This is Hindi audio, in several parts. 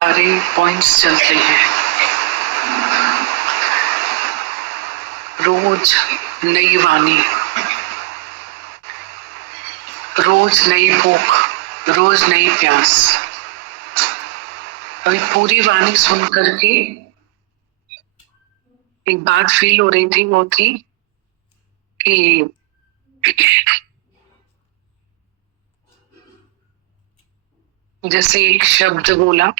सारे पॉइंट्स चलते हैं। रोज नई वाणी, रोज नई भूख, रोज नई प्यास। अभी पूरी वाणी सुन करके एक बात फील हो रही थी, वो थी कि जैसे एक शब्द बोला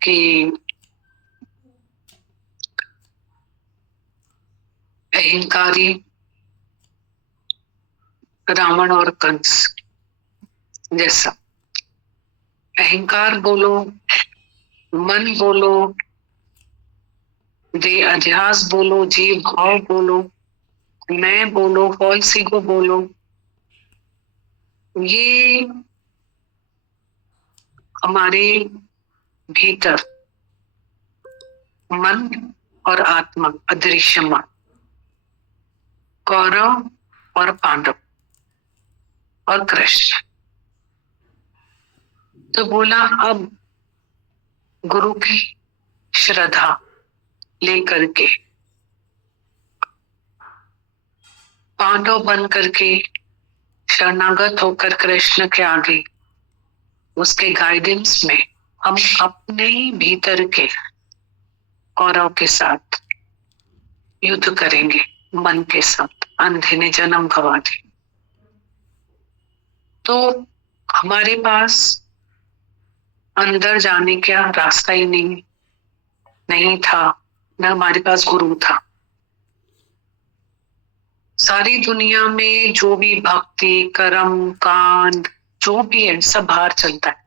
कि अहंकारी रावण और कंस जैसा। अहंकार बोलो, मन बोलो, देह अध्यास बोलो, जीव भाव बोलो, मैं बोलो, फॉल्स ईगो बोलो, ये हमारे भीतर मन और आत्मा अदृश्यमान, कौरव और पांडव और कृष्ण। तो बोला अब गुरु की श्रद्धा लेकर के पांडव बन करके शरणागत होकर कृष्ण के आगे उसके गाइडेंस में हम अपने भीतर के कौरव के साथ युद्ध करेंगे, मन के साथ। अंधे ने जन्म गवा दी। तो हमारे पास अंदर जाने का रास्ता ही नहीं था, न हमारे पास गुरु था। सारी दुनिया में जो भी भक्ति कर्म कांड जो भी है सब बाहर चलता है,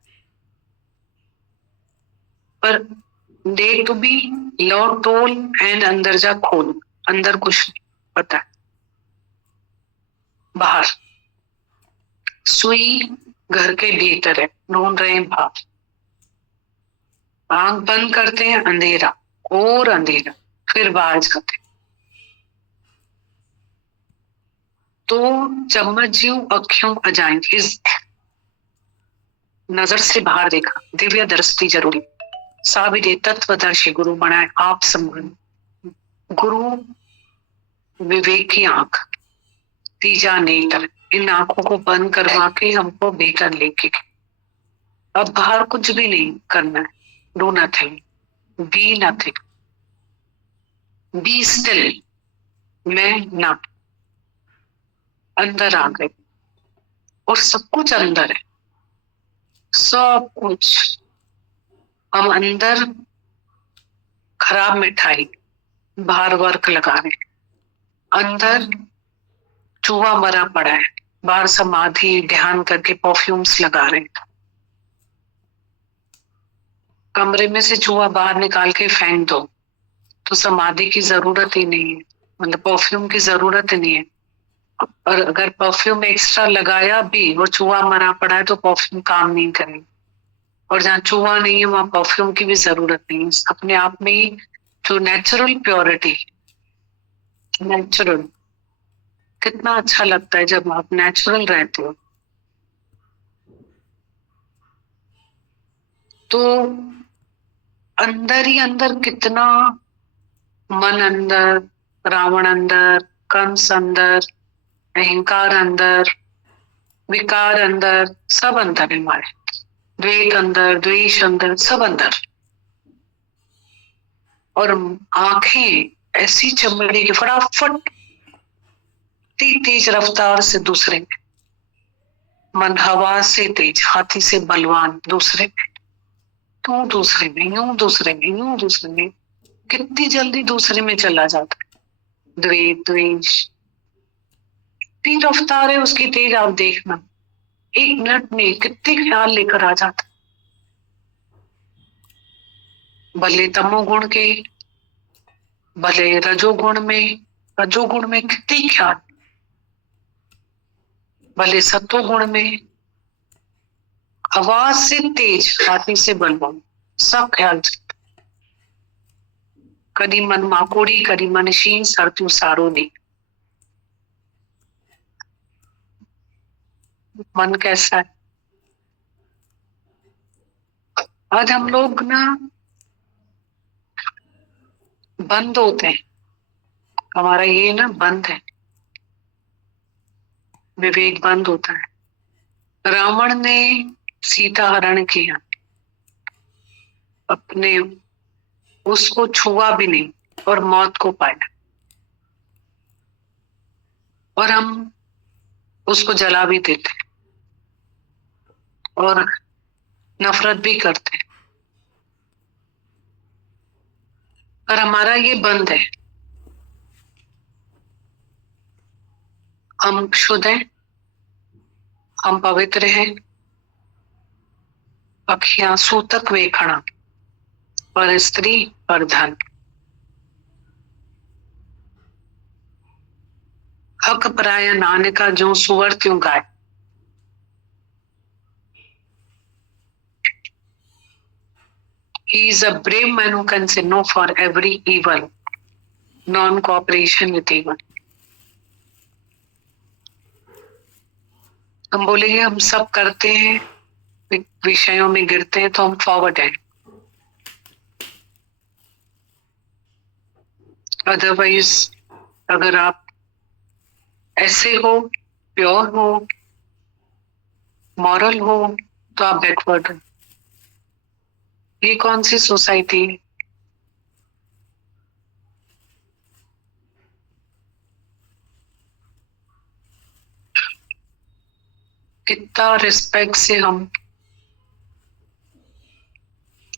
पर डे टू बी लॉ टोल एंड अंदर जा खोल। अंदर कुछ नहीं पता है, बाहर सुई घर के भीतर है, ढूंढ रहे हैं बाहर। आंख बंद करते हैं, अंधेरा और अंधेरा, फिर बाहर जाते। तो चम्मच अखियों अजाएं, इस नजर से बाहर देखा। दिव्य दृष्टि जरूरी। साविदे तत्वदर्शी गुरु बनाए आप सम्मान। गुरु विवेक की आंख, तीजा नेत्र, इन आंखों को बंद करवा के हमको भीतर लेके। अब बाहर कुछ भी नहीं करना है। Do nothing, be nothing, be still. मैं ना अंदर आ गई और सब कुछ अंदर है, सब कुछ। हम अंदर खराब मिठाई, बाहर वर्क लगा रहे। अंदर चूहा मरा पड़ा है, बाहर समाधि ध्यान करके परफ्यूम्स लगा रहे। कमरे में से चूहा बाहर निकाल के फेंक दो तो समाधि की जरूरत ही नहीं है, मतलब परफ्यूम की जरूरत ही नहीं है। और अगर परफ्यूम एक्स्ट्रा लगाया भी, वो चूहा मरा पड़ा है तो परफ्यूम काम नहीं करेगा। और जहाँ चूहा नहीं है वहां परफ्यूम की भी जरूरत नहीं है। अपने आप में ही जो नेचुरल प्योरिटी, नेचुरल कितना अच्छा लगता है जब आप नेचुरल रहते हो। तो अंदर ही अंदर कितना मन अंदर, रावण अंदर, कंस अंदर, अहंकार अंदर, विकार अंदर, सब अंदर है हमारे। द्वेष अंदर, द्वेष अंदर, सब अंदर। और आंखें ऐसी चमड़ी की फटाफट तेज रफ्तार से दूसरे में। मन हवा से तेज, हाथी से बलवान दूसरे में, तू दूसरे में, यूं दूसरे में, यूं दूसरे में। कितनी जल्दी दूसरे में चला जाता है द्वेष द्वेष। तेज रफ्तार है उसकी, तेज आप देखना, 1 मिनट में कितने ख्याल लेकर आ जाता। भले तमोगुण के, भले रजोगुण में, रजोगुण में कितने ख्याल, भले सत्वगुण में, आवाज से तेज, हाथी से बलवान, सब ख्याल। कदी मन माकोड़ी, कदी मन शीन, सरतू सारो नहीं। मन कैसा है? आज हम लोग ना बंद होते हैं, हमारा ये ना बंद है, विवेक बंद होता है। रावण ने सीता हरण किया, अपने उसको छुआ भी नहीं और मौत को पाया, और हम उसको जला भी देते और नफरत भी करते, पर हमारा ये बंद है। हम शुद्ध हैं, हम पवित्र हैं। अखियां सूतक वेखणा, पर स्त्री पर धन। हक पराया नानका, जो सुअर त्यों गाय। He is a brave man who can say no for every evil, non-cooperation with evil. हम बोलेंगे हम सब करते हैं, विषयों में गिरते हैं तो हम फॉरवर्ड हैं, अदरवाइज अगर आप ऐसे हो, प्योर हो, मॉरल हो, तो आप बैकवर्ड हो। ये कौन सी सोसाइटी है? कितना रिस्पेक्ट से हम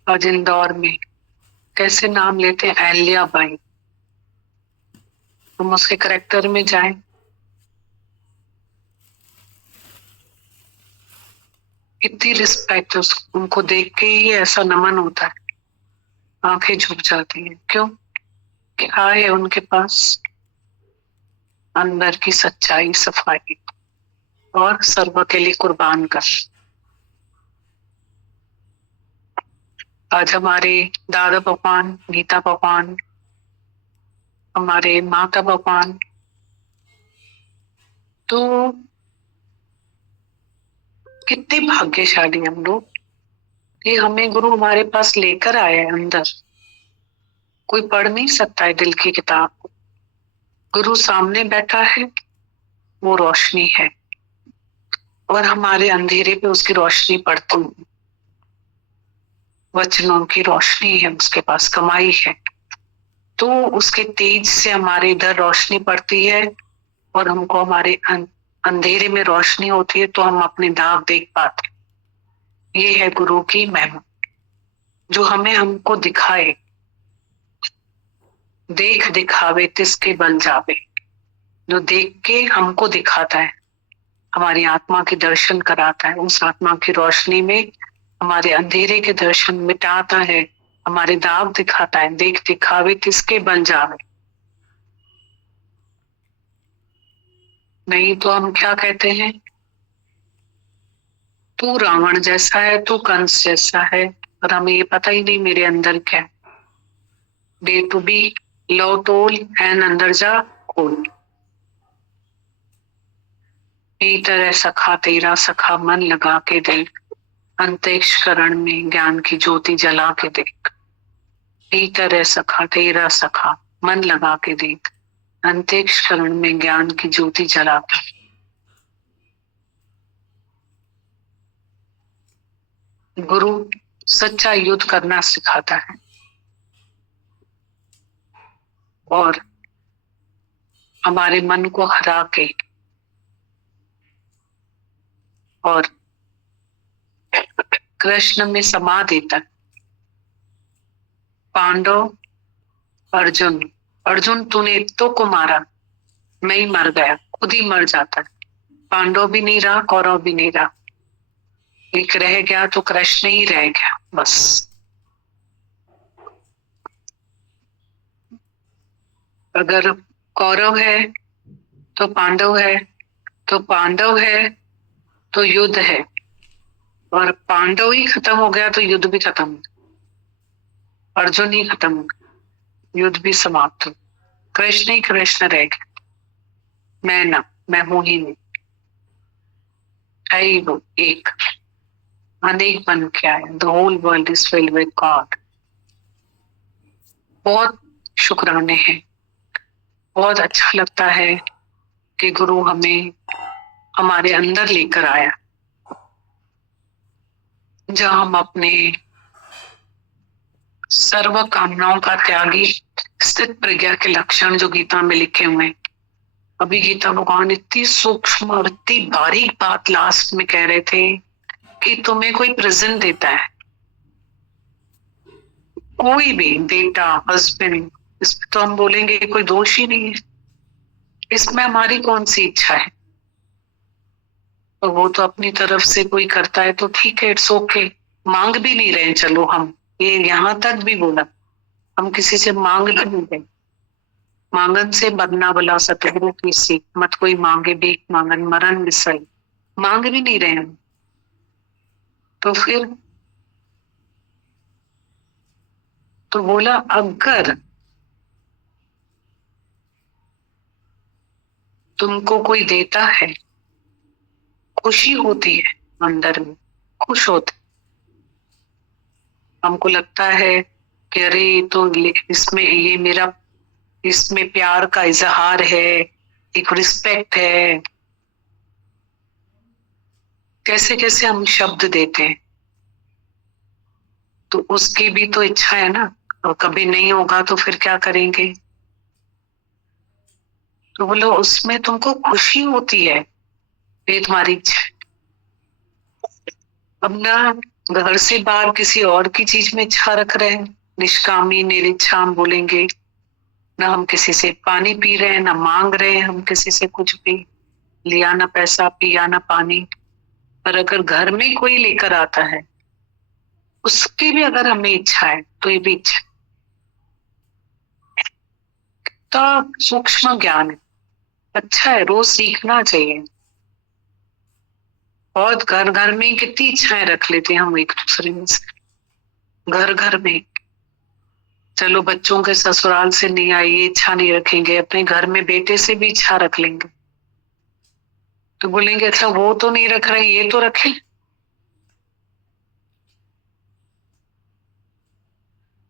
आज इंदौर में कैसे नाम लेते हैं, अहल्या बाई। हम उसके करेक्टर में जाएं, कितनी रिस्पेक्ट है, उनको देख के ही ऐसा नमन होता है, आंखें झुक जाती हैं। क्यों? क्या है उनके पास? अंदर की सच्चाई, सफाई और सर्व के लिए कुर्बान कर। आज हमारे दादा भगवान, गीता भगवान, हमारे माता भगवान, तो कितने भाग्यशाली हम लोग कि हमें गुरु हमारे पास लेकर आए हैं। अंदर कोई पढ़ नहीं सकता है दिल की किताब को, गुरु सामने बैठा है, वो रोशनी है और हमारे अंधेरे पे उसकी रोशनी पड़ती है। वचनों की रोशनी है, उसके पास कमाई है, तो उसके तेज से हमारे इधर रोशनी पड़ती है और हमको हमारे अंधेरे में रोशनी होती है, तो हम अपने दाग देख पाते। ये है गुरु की महिमा, जो हमें हमको दिखाए। देख दिखावे तिसके बल जावे, जो देख के हमको दिखाता है, हमारी आत्मा के दर्शन कराता है, उस आत्मा की रोशनी में हमारे अंधेरे के दर्शन मिटाता है, हमारे दाग दिखाता है। देख दिखावे तिसके बल जावे। नहीं तो हम क्या कहते हैं, तू रावण जैसा है, तू कंस जैसा है, पर हमें ये पता ही नहीं मेरे अंदर क्या है। डे टू बी लो टोल एंड अंदर जा खोल। तरह सखा तेरा सखा, मन लगा के देख, अंतरिक्ष करण में ज्ञान की ज्योति जला के देख। तरह सखा तेरा सखा, मन लगा के देख, अंतरिक्ष करण में ज्ञान की ज्योति जला के। गुरु सच्चा युद्ध करना सिखाता है और हमारे मन को हरा के और कृष्ण में समा देता। पांडव, अर्जुन, अर्जुन तूने तो को मारा, मैं ही मर गया, खुद ही मर जाता। पांडव भी नहीं रहा, कौरव भी नहीं रहा, एक रह गया तो कृष्ण ही रह गया बस। अगर कौरव है तो पांडव है, तो पांडव है तो युद्ध है, और पांडव ही खत्म हो गया तो युद्ध भी खत्म, अर्जुन ही खत्म हो गया, युद्ध भी समाप्त हो, कृष्ण ही कृष्ण रह गया। मैं हूं ही नहीं, है ही वो एक। अनेक बन के आए। The whole world is filled with God. बहुत शुक्राने हैं। बहुत अच्छा लगता है कि गुरु हमें हमारे अंदर लेकर आया, जहां हम अपने सर्व कामनाओं का त्यागी, स्थित प्रज्ञा के लक्षण जो गीता में लिखे हुए हैं। अभी गीता भगवान इतनी सूक्ष्म और इतनी बारीक बात लास्ट में कह रहे थे कि तुम्हें कोई प्रेजेंट देता है, कोई भी बेटा, हस्बैंड, इसमें तो हम बोलेंगे कोई दोष ही नहीं है, इसमें हमारी कौन सी इच्छा है। तो वो तो अपनी तरफ से कोई करता है तो ठीक है, इट्स ओके। मांग भी नहीं रहे, चलो हम ये यहाँ तक भी बोला, हम किसी से मांग भी नहीं रहे। मांगन से बनना भला सतगुरु की सीख, मत कोई मांगे भीख मांगन मरण बिसई। मांग भी नहीं रहे हम, तो फिर तो बोला अगर तुमको कोई देता है, खुशी होती है अंदर में, खुश होते। हमको लगता है कि अरे तो इसमें ये मेरा, इसमें प्यार का इजहार है, एक रिस्पेक्ट है। कैसे कैसे हम शब्द देते हैं, तो उसकी भी तो इच्छा है ना। और कभी नहीं होगा तो फिर क्या करेंगे। तो बोलो उसमें तुमको खुशी होती है, ये तुम्हारी इच्छा है। अब ना घर से बाहर किसी और की चीज में इच्छा रख रहे हैं, निष्कामी निरिच्छा हम बोलेंगे। ना हम किसी से पानी पी रहे हैं, ना मांग रहे हैं हम किसी से कुछ भी, लिया ना पैसा, पिया ना पानी। पर अगर घर में कोई लेकर आता है, उसकी भी अगर हमें इच्छा है, तो ये भी इच्छा। तो सूक्ष्म ज्ञान है, अच्छा है, रोज सीखना चाहिए। बहुत घर घर में कितनी इच्छाएं रख लेते हैं हम एक दूसरे में से, घर घर में। चलो बच्चों के ससुराल से नहीं आई, ये इच्छा नहीं रखेंगे, अपने घर में बेटे से भी इच्छा रख लेंगे। तो बोलेंगे अच्छा वो तो नहीं रख रहे, ये तो रखे।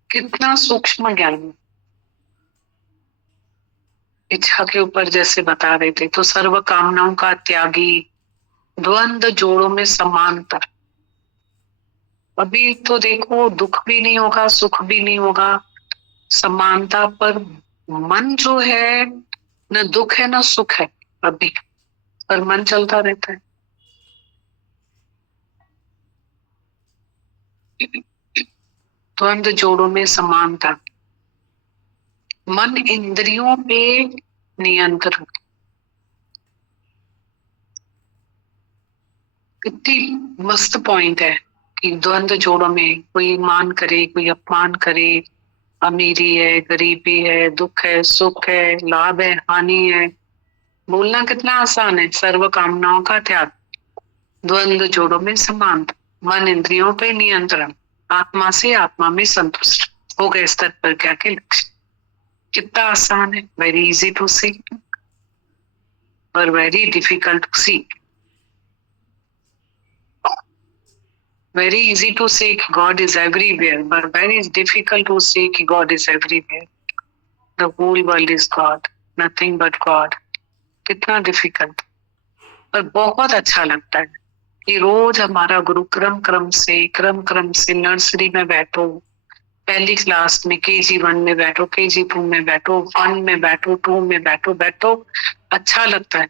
कितना सूक्ष्म ज्ञान है। इच्छा के ऊपर जैसे बता रहे थे, तो सर्व कामनाओं का त्यागी, द्वंद्व जोड़ों में समानता। अभी तो देखो दुख भी नहीं होगा, सुख भी नहीं होगा, समानता पर मन जो है, न दुख है न सुख है अभी, पर मन चलता रहता है। द्वंद्व जोड़ों में समानता, मन इंद्रियों पे नियंत्रण। कितनी मस्त पॉइंट है कि द्वंद्व जोड़ों में कोई मान करे, कोई अपमान करे, अमीरी है, गरीबी है, दुख है, सुख है, लाभ है, हानि है। बोलना कितना आसान है, सर्व कामनाओं का त्याग, द्वंद्व जोड़ों में समानता, मन इंद्रियों पे नियंत्रण, आत्मा से आत्मा में संतुष्ट हो गए स्तर पर क्या के लक्ष्य। कितना आसान है, वेरी इजी टू सी और very difficult to see. Very easy to say God is everywhere, but very difficult to say God is everywhere. The whole world is God, nothing but God. कितना डिफिकल्ट, पर बहुत अच्छा लगता है कि रोज हमारा गुरु क्रम क्रम से नर्सरी में बैठो, पहली क्लास में KG1 में बैठो, KG2 में बैठो, 1 में बैठो, 2 में बैठो बैठो, अच्छा लगता है।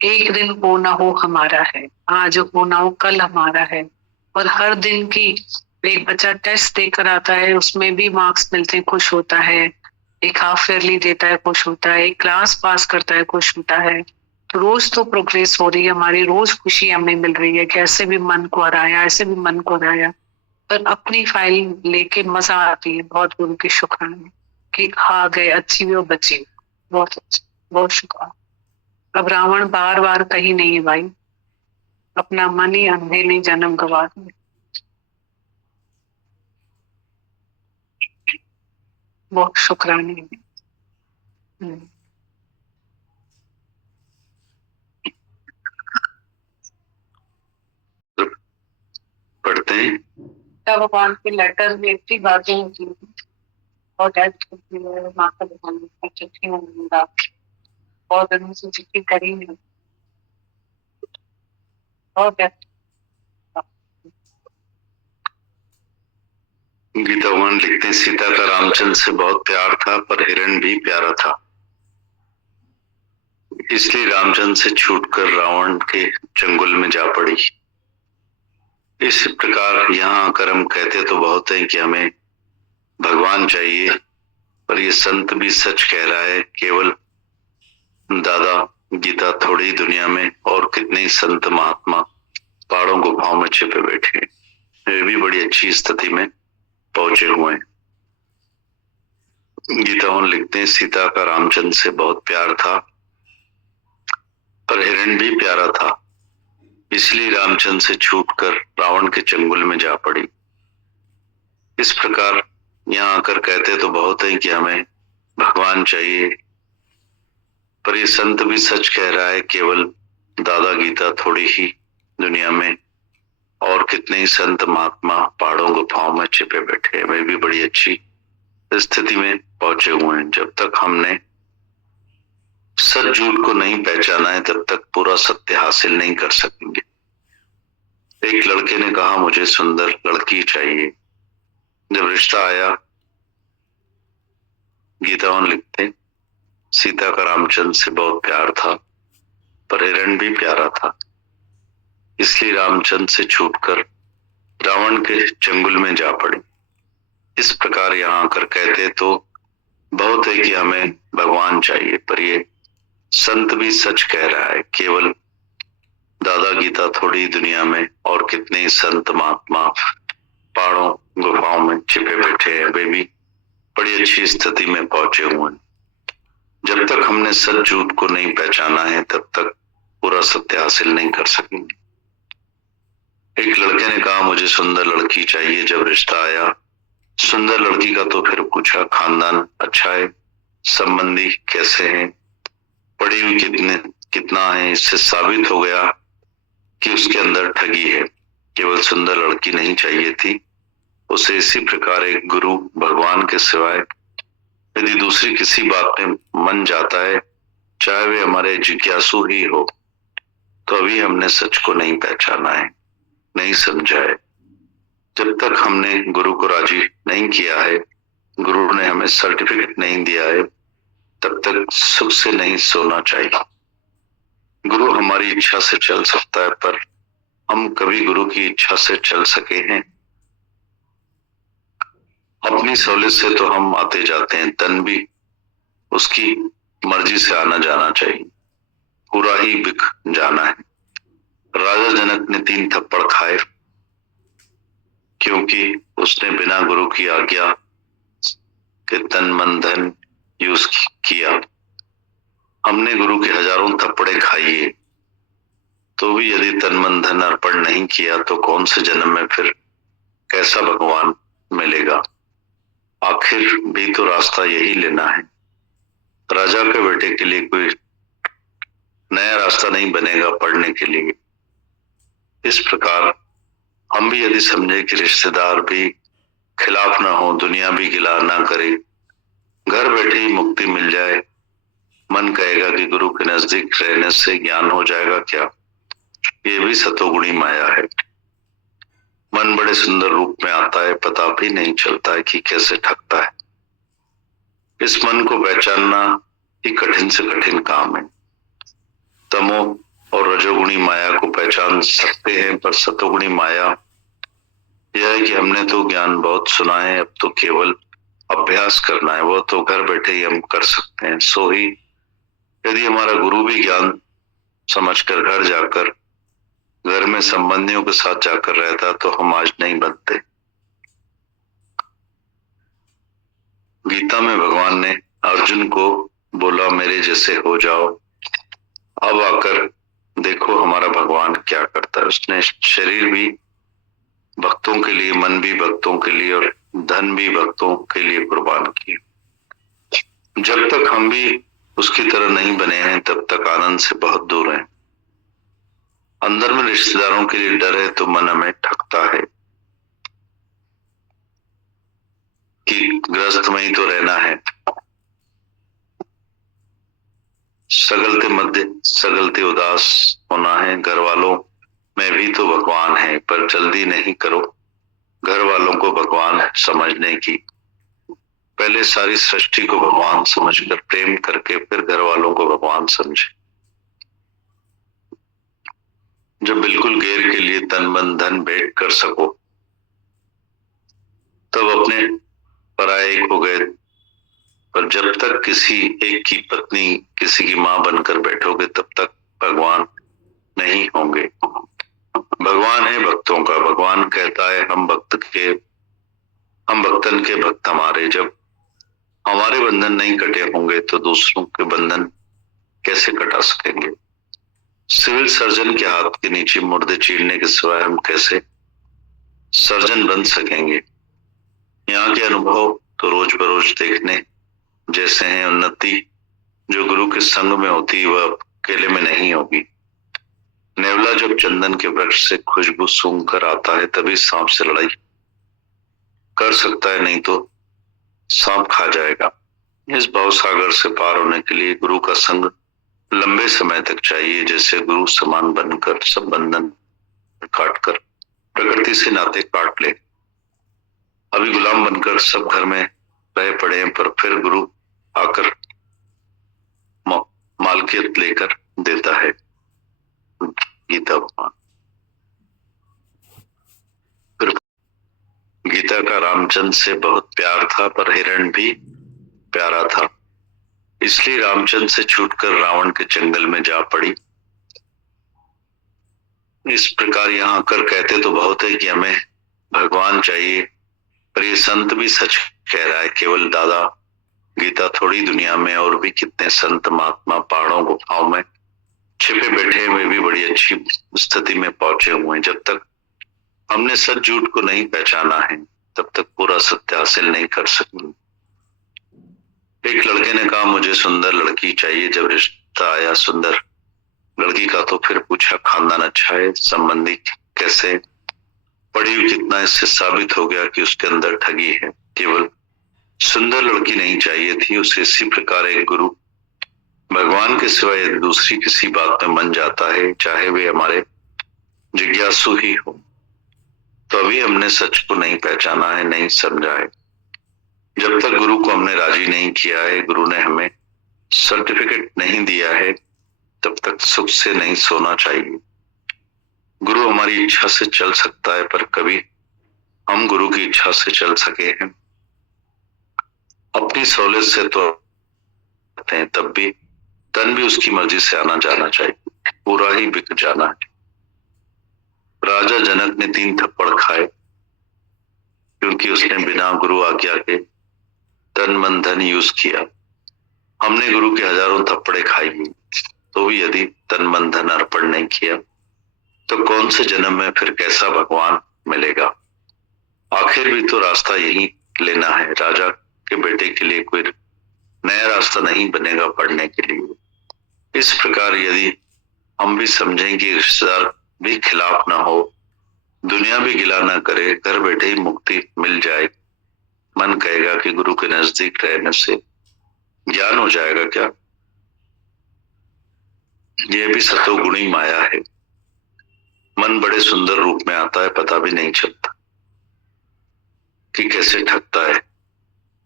एक दिन हो ना हो हमारा है, आज हो ना हो कल हमारा है। और हर दिन की, एक बच्चा टेस्ट देकर आता है, उसमें भी मार्क्स मिलते हैं, खुश होता है। एक हाफ ईयरली देता है, खुश होता है। एक क्लास पास करता है, खुश होता है। तो रोज तो प्रोग्रेस हो रही है हमारी, रोज खुशी हमें मिल रही है कि ऐसे भी मन को हराया, ऐसे भी मन को हराया। पर अपनी फाइल लेके मजा आती है, बहुत गुरु की शुक्राने कि आ गए, अच्छी भी और बची भी। बहुत अच्छा, बहुत शुक्र। अब रावण बार बार कहीं नहीं है भाई, अपना मन ही अंधे नहीं जन्म गवा दिए। बहुत शुक्राने हैं। गीता भगवान के लेटर में इतनी बातें होती हैं और डेथ होती है, माता भगवान की चिट्ठी में बहुत दिनों से चिट्ठी करी है और डेथ। गीता भगवान लिखते हैं, सीता का रामचंद्र से बहुत प्यार था, पर हिरण भी प्यारा था, इसलिए रामचंद्र से छूटकर रावण के चंगुल में जा पड़ी। इस प्रकार यहाँ आकर हम कहते तो बहुत है कि हमें भगवान चाहिए, पर ये संत भी सच कह रहा है, केवल दादा गीता थोड़ी दुनिया में और कितने ही संत महात्मा पहाड़ों गुफाओं में छिपे बैठे हैं, वे भी बड़ी अच्छी स्थिति में पहुंचे हुए हैं। गीता लिखते हैं, सीता का रामचंद्र से बहुत प्यार था, पर हिरण भी प्यारा था, इसलिए रामचंद्र से छूटकर रावण के चंगुल में जा पड़ी। इस प्रकार यहाँ आकर कहते तो बहुत है कि हमें भगवान चाहिए, पर ये संत भी सच कह रहा है, केवल दादा गीता थोड़ी ही दुनिया में और कितने ही संत महात्मा पहाड़ों गुफाओं में छिपे बैठे हैं, वे भी बड़ी अच्छी स्थिति में पहुंचे हुए हैं। जब तक हमने सच झूठ को नहीं पहचाना है, तब तक पूरा सत्य हासिल नहीं कर सकेंगे। एक लड़के ने कहा, मुझे सुंदर लड़की चाहिए। जब रिश्ता आया, गीतावन लिखते, सीता का रामचंद्र से बहुत प्यार था, पर हिरण भी प्यारा था, इसलिए रामचंद्र से छूटकर रावण के चंगुल में जा पड़ी। इस प्रकार यहाँ आकर कहते तो बहुत है कि हमें भगवान चाहिए, पर ये संत भी सच कह रहा है, केवल दादा गीता थोड़ी दुनिया में और कितने ही संत महात्मा पहाड़ों गुफाओं में छिपे बैठे हैं, वे भी बड़ी अच्छी स्थिति में पहुंचे हुए हैं। जब तक हमने सच झूठ को नहीं पहचाना है, तब तक पूरा सत्य हासिल नहीं कर सकेंगे। एक लड़के ने कहा, मुझे सुंदर लड़की चाहिए। जब रिश्ता आया, सुंदर लड़की का तो फिर पूछा, खानदान अच्छा है, संबंधी कैसे हैं, पढ़ी हुई कितना है। इससे साबित हो गया कि उसके अंदर ठगी है, केवल सुंदर लड़की नहीं चाहिए थी उसे। इसी प्रकार एक गुरु भगवान के सिवाय यदि दूसरी किसी बात में मन जाता है, चाहे वे हमारे जिज्ञासु ही हो, तो अभी हमने सच को नहीं पहचाना है, नहीं समझा है। जब तक हमने गुरु को राजी नहीं किया है, गुरु ने हमें सर्टिफिकेट नहीं दिया है, तब तक सुख से नहीं सोना चाहिए। गुरु हमारी इच्छा से चल सकता है, पर हम कभी गुरु की इच्छा से चल सके हैं? अपनी सहूलियत से तो हम आते जाते हैं, तन भी उसकी मर्जी से आना जाना चाहिए, पूरा ही बिक जाना है। राजा जनक ने 3 थप्पड़ खाए, क्योंकि उसने बिना गुरु की आज्ञा के तन मन धन यूज किया। हमने गुरु के हजारों थप्पड़े खाइए, तो भी यदि तन मन धन अर्पण नहीं किया, तो कौन से जन्म में फिर कैसा भगवान मिलेगा? आखिर भी तो रास्ता यही लेना है। राजा के बेटे के लिए कोई नया रास्ता नहीं बनेगा पढ़ने के लिए। इस प्रकार हम भी यदि समझे कि रिश्तेदार भी खिलाफ ना हो, दुनिया भी गिला ना करे, घर बैठे ही मुक्ति मिल जाए, मन कहेगा कि गुरु के नजदीक रहने से ज्ञान हो जाएगा क्या? ये भी सतोगुणी माया है। मन बड़े सुंदर रूप में आता है, पता भी नहीं चलता है कि कैसे ठगता है। इस मन को पहचानना ही कठिन से कठिन काम है। तमो और रजोगुणी माया को पहचान सकते हैं, पर सतोगुणी माया यह है कि हमने तो ज्ञान बहुत सुना है, अब तो केवल अभ्यास करना है। वो तो घर बैठे ही हम कर सकते हैं। सो ही यदि हमारा गुरु भी ज्ञान समझकर घर जाकर घर में संबंधियों के साथ जाकर रहता, तो हम आज नहीं बनते। गीता में भगवान ने अर्जुन को बोला, मेरे जैसे हो जाओ। अब आकर देखो हमारा भगवान क्या करता है। उसने शरीर भी भक्तों के लिए, मन भी भक्तों के लिए और धन भी भक्तों के लिए कुर्बान किए। जब तक हम भी उसकी तरह नहीं बने हैं, तब तक आनंद से बहुत दूर हैं। अंदर में रिश्तेदारों के लिए डर है, तो मन हमें ठगता है। कि ग्रस्त में ही तो रहना है, सगलते मध्य सगलते उदास होना है। घर वालों में भी तो भगवान है, पर जल्दी नहीं करो घर वालों को भगवान समझने की। पहले सारी सृष्टि को भगवान समझकर प्रेम करके फिर घर वालों को भगवान समझे। जब बिल्कुल गैर के लिए तन मन धन भेंट कर सको तब अपने पराये एक हो गए, पर जब तक किसी एक की पत्नी किसी की मां बनकर बैठोगे तब तक भगवान नहीं होंगे। भगवान है भक्तों का। भगवान कहता है हम भक्तन के भक्त हमारे। जब हमारे बंधन नहीं कटे होंगे तो दूसरों के बंधन कैसे कटा सकेंगे। सिविल सर्जन के हाथ के नीचे मुर्दे चीरने के सिवाय हम कैसे सर्जन बन सकेंगे। यहाँ के अनुभव तो रोज बरोज देखने जैसे हैं। उन्नति जो गुरु के संग में होती वह अकेले में नहीं होगी। नेवला जब चंदन के वृक्ष से खुशबू सूंघ कर आता है तभी सांप से लड़ाई कर सकता है, नहीं तो सांप खा जाएगा। इस भाव सागर से पार होने के लिए गुरु का संग लंबे समय तक चाहिए। जैसे गुरु समान बनकर सब बंधन काटकर प्रकृति से नाते काट ले। अभी गुलाम बनकर सब घर में रह पड़े हैं, पर फिर गुरु आकर मालकियत लेकर देता है। गीता भगवान। गीता का रामचंद्र से बहुत प्यार था, पर हिरण भी प्यारा था, इसलिए रामचंद्र से छूटकर रावण के जंगल में जा पड़ी। इस प्रकार यहाँ आकर कहते तो बहुत है कि हमें भगवान चाहिए, पर ये संत भी सच कह रहा है। केवल दादा गीता थोड़ी, दुनिया में और भी कितने संत महात्मा पहाड़ों गुफाओं में छिपे बैठे हुए भी बड़ी अच्छी स्थिति में पहुंचे हुए हैं। जब तक हमने सच झूठ को नहीं पहचाना है तब तक पूरा सत्य हासिल नहीं कर सकेंगे। एक लड़के ने कहा मुझे सुंदर लड़की चाहिए। जब रिश्ता आया सुंदर लड़की का तो फिर पूछा खानदान अच्छा है, संबंधी कैसे, पढ़ी हुई कितना। इससे साबित हो गया कि उसके अंदर ठगी है। केवल सुंदर लड़की नहीं चाहिए थी उसे। इसी प्रकार एक गुरु भगवान के सिवाय यदि दूसरी किसी बात में मन जाता है, चाहे वे हमारे जिज्ञासु ही हो, तो अभी हमने सच को नहीं पहचाना है, नहीं समझा है। जब तक गुरु को हमने राजी नहीं किया है, गुरु ने हमें सर्टिफिकेट नहीं दिया है, तब तक सुख से नहीं सोना चाहिए। गुरु हमारी इच्छा से चल सकता है, पर कभी हम गुरु की इच्छा से चल सके हैं? अपनी सहूलियत से तो हैं, तब भी तन भी उसकी मर्जी से आना जाना चाहिए, पूरा ही बिक जाना है। राजा जनक ने 3 थप्पड़ खाए क्योंकि उसने बिना गुरु आज्ञा के तन मन धन यूज किया। हमने गुरु के हजारों थप्पड़े खाई तो भी यदि तन मन धन अर्पण नहीं किया तो कौन से जन्म में फिर कैसा भगवान मिलेगा। आखिर भी तो रास्ता यही लेना है। राजा के बेटे के लिए कोई नया रास्ता नहीं बनेगा पढ़ने के लिए। इस प्रकार यदि हम भी समझें कि रिश्तेदार भी खिलाफ ना हो, दुनिया भी गिला ना करे, घर बैठे ही मुक्ति मिल जाए, मन कहेगा कि गुरु के नजदीक रहने से ज्ञान हो जाएगा क्या? यह भी सतोगुणी माया है। मन बड़े सुंदर रूप में आता है, पता भी नहीं चलता कि कैसे ठगता है।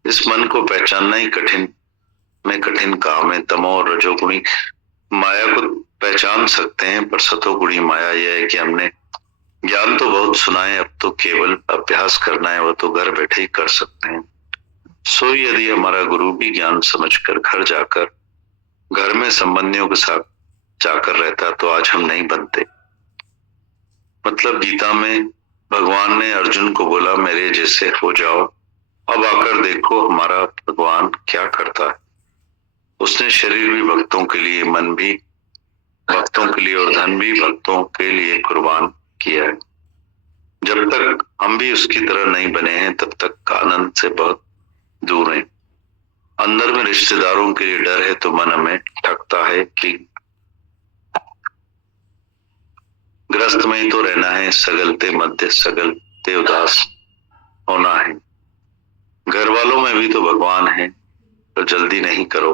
इस मन को पहचानना ही कठिन काम है। तमो और रजोगुणी माया को पहचान सकते हैं, पर सतोगुणी माया यह है कि हमने ज्ञान तो बहुत सुना है, अब तो केवल अभ्यास करना है, वो तो घर बैठे ही कर सकते हैं। सो यदि हमारा गुरु भी ज्ञान समझकर घर जाकर घर में संबंधियों के साथ जाकर रहता तो आज हम नहीं बनते। मतलब गीता में भगवान ने अर्जुन को बोला मेरे जैसे हो जाओ। अब आकर देखो हमारा भगवान क्या करता है। उसने शरीर भी भक्तों के लिए, मन भी भक्तों के लिए और धन भी भक्तों के लिए कुर्बान किया है। जब तक हम भी उसकी तरह नहीं बने हैं तब तक आनंद से बहुत दूर हैं। अंदर में रिश्तेदारों के लिए डर है तो मन हमें ठगता है कि ग्रस्त में ही तो रहना है, सगलते मध्य सगलते उदास होना है। घर में भी तो भगवान है, तो जल्दी नहीं करो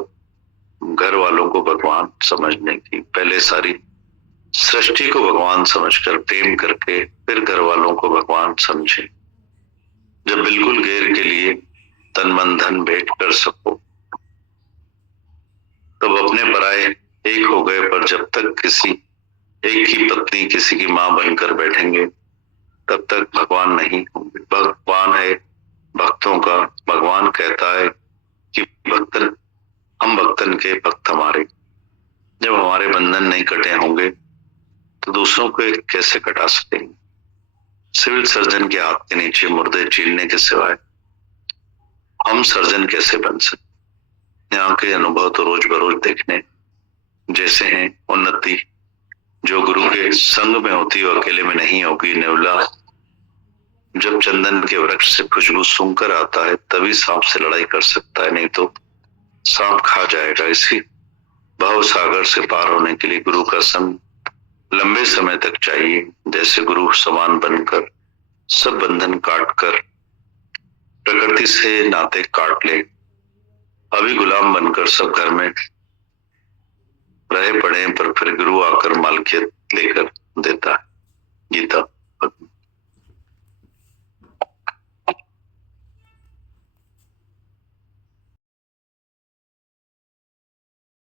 घर वालों को भगवान समझने की। पहले सारी सृष्टि को भगवान समझकर प्रेम करके फिर घर वालों को भगवान समझे। जब बिल्कुल गैर के लिए तन मन धन भेंट कर सको, तब अपने पराये एक हो गए, पर जब तक किसी एक ही पत्नी किसी की मां बनकर बैठेंगे तब तक भगवान नहीं होंगे। भगवान है भक्तों का। भगवान कहता है कि भक्तन हम भक्तन के भक्त हमारे। जब हमारे बंधन नहीं कटे होंगे तो दूसरों को कैसे कटा सकेंगे। सिविल सर्जन के हाथ के नीचे मुर्दे चीरने के सिवाय हम सर्जन कैसे बन सकते। यहाँ के अनुभव तो रोज बरोज देखने जैसे हैं। उन्नति जो गुरु के संग में होती है अकेले में नहीं होगी। नेवला जब चंदन के वृक्ष से खुशबू सूंघकर आता है तभी सांप से लड़ाई कर सकता है, नहीं तो सांप खा जाएगा। इसी भाव सागर से पार होने के लिए गुरु का संग लंबे समय तक चाहिए। जैसे गुरु समान बनकर सब बंधन काट कर प्रकृति से नाते काट ले, अभी गुलाम बनकर सब घर में रहे पड़े, पर फिर गुरु आकर मालकियत लेकर देता है। गीता।